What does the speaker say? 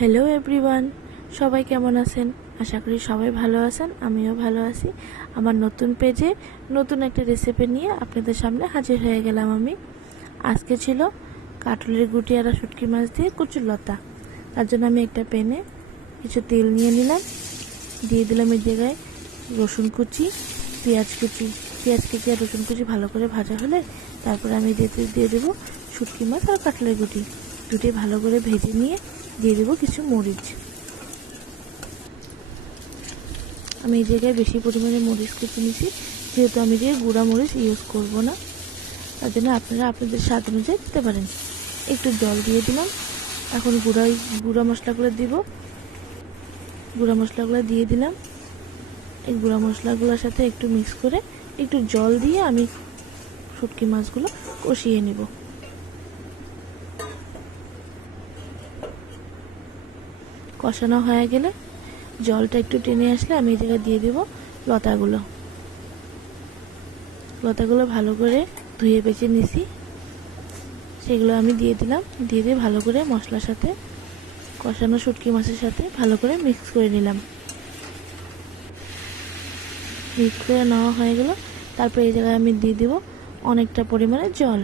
Hello everyone, সবাই কেমন আছেন? আশা করি সবাই ভালো আছেন, আমিও ভালো আছি। আমার নতুন পেজে নতুন একটা রেসিপি নিয়ে আপনাদের সামনে হাজির হয়ে গেলাম আমি। আজকে ছিল কাটলের গুটি আর শুটকি মাছ দিয়ে কচুর লতা। তার জন্য আমি একটা প্যানে কিছু তেল নিয়ে নিলাম, দিয়ে দিলাম এই জায়গায় রসুন কুচি, পেঁয়াজ কুচি আর রসুন কুচি ভালো করে ভাজা হলে তারপরে আমি দিয়ে দেবো শুটকি মাছ আর কাটলের গুটি দুটি ভালো করে ভেজে নিয়ে দিয়ে দেবো কিছু মরিচ। আমি এই জায়গায় বেশি পরিমাণে মরিচ কুচি নিয়েছি, যেহেতু আমি যে গুঁড়া মরিচ ইউজ করব না, তার জন্য আপনারা আপনাদের স্বাদ অনুযায়ী দিতে পারেন। একটু জল দিয়ে দিলাম। এখন গুঁড়া মশলাগুলো দিব। গুঁড়া মশলাগুলো দিয়ে দিলাম। এই গুঁড়া মশলাগুলোর সাথে একটু মিক্স করে একটু জল দিয়ে আমি শুটকি মাছগুলো কষিয়ে নিব। কষানো হয়ে গেলে জলটা একটু টেনে আসলে আমি এই জায়গায় দিয়ে দেব লতাগুলো ভালো করে ধুয়ে বেছে নিছি, সেগুলো আমি দিয়ে দিলাম। দিয়ে ভালো করে মশলার সাথে কষানো শুটকি মাছের সাথে ভালো করে মিক্স করে নিলাম। মিক্স করে নেওয়া হয়ে গেল, তারপর এই জায়গায় আমি দিয়ে দেব অনেকটা পরিমাণে জল।